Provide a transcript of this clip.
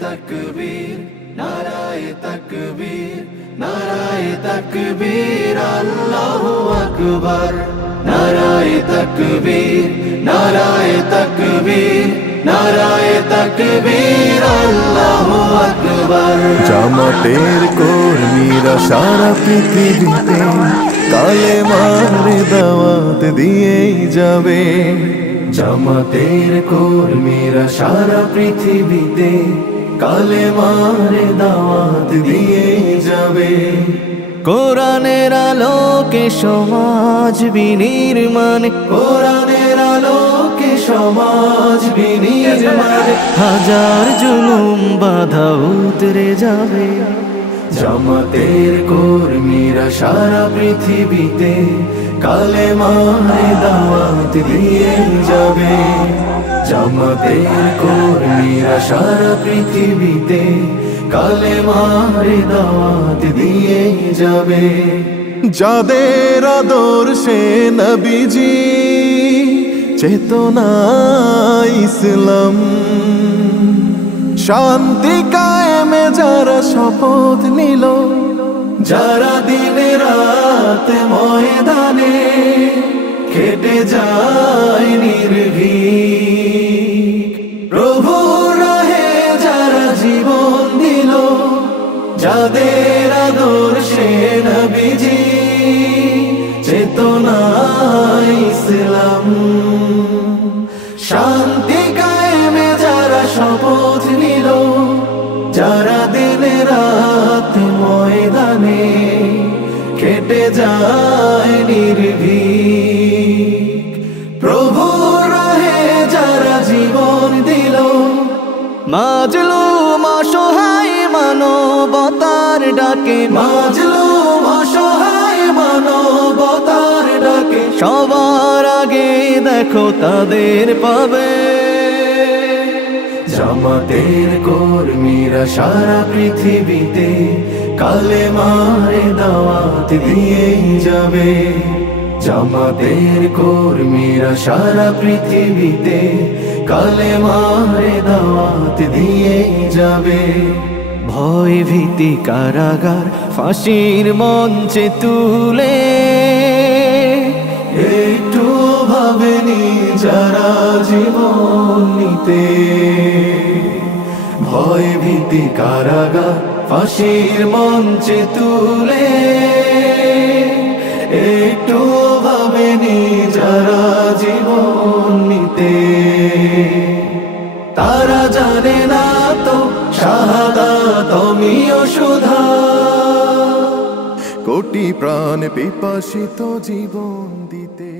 তাকবীর নারায়ে তাকবীর নারায়ে তাকবীর আল্লাহু আকবার নারায়ে তাকবীর নারায়ে তাকবীর নারায়ে তাকবীর আল্লাহু আকবার। জামাতের কর্মীরা সারা পৃথিবীতে কালেমার দাওয়াত দিয়েই যাবে। জামাতের কর্মীরা সারা পৃথিবীতে কালেমার দাওয়াত দিয়েই যাবে। কোরআনের আলোকে সমাজ বিনির্মাণ, কোরআনের আলোকে সমাজ বিনির্মাণ, হাজার জুলুম বাধা উতরে যাবে। জামাতের কর্মীরা সারা পৃথিবীতে কালেমার দাওয়াত দিয়ে যাবে। জামাতের কর্মীরা সারা পৃথিবীতে কালেমার দাওয়াত দিয়ে যাবে। যাদের আদর্শে নবীজি চেতনা ইসলাম, শান্তি কায়েমে যারা শপথ নিল, যারা দিনে রাত ময়দানে খেটে যায় নির্ভীক, প্রভুর রাহে যারা জীবন দিল, যাদের আদর্শে নবীজি চেতনা ইসলাম, শান্তি কায়েমে যারা শপথ নিল, যারা দিনে রাত ময়দানে খেটে যায় নির্ভীক, প্রভুর রাহে যারা জীবন দিল, মাজলুম অসহায় মানবতার ডাকে, মাজলুম অসহায় মানবতার ডাকে, সবার আগে দেখো তাদের পাবে। জামাতের কর্মীরা সারা পৃথিবীতে কালেমার দাওয়াত দিয়ে যাবে। জামাতের কর্মীরা সারা পৃথিবীতে কালেমার দাওয়াত দিয়ে যাবে। ভয় ভীতি কারাগার ফাঁসির মঞ্চে তুলে, একটু ভাবেনি যারা জীবন নিতে, ভয় ভীতি কারাগার ফাঁসির মঞ্চে তুলে, একটু ভাবেনি যারা জীবন নিতে। তারা জানে না তো শাহাদাত অমিয় সুধা, কোটি প্রাণ পিপাসিত জীবন দিতে।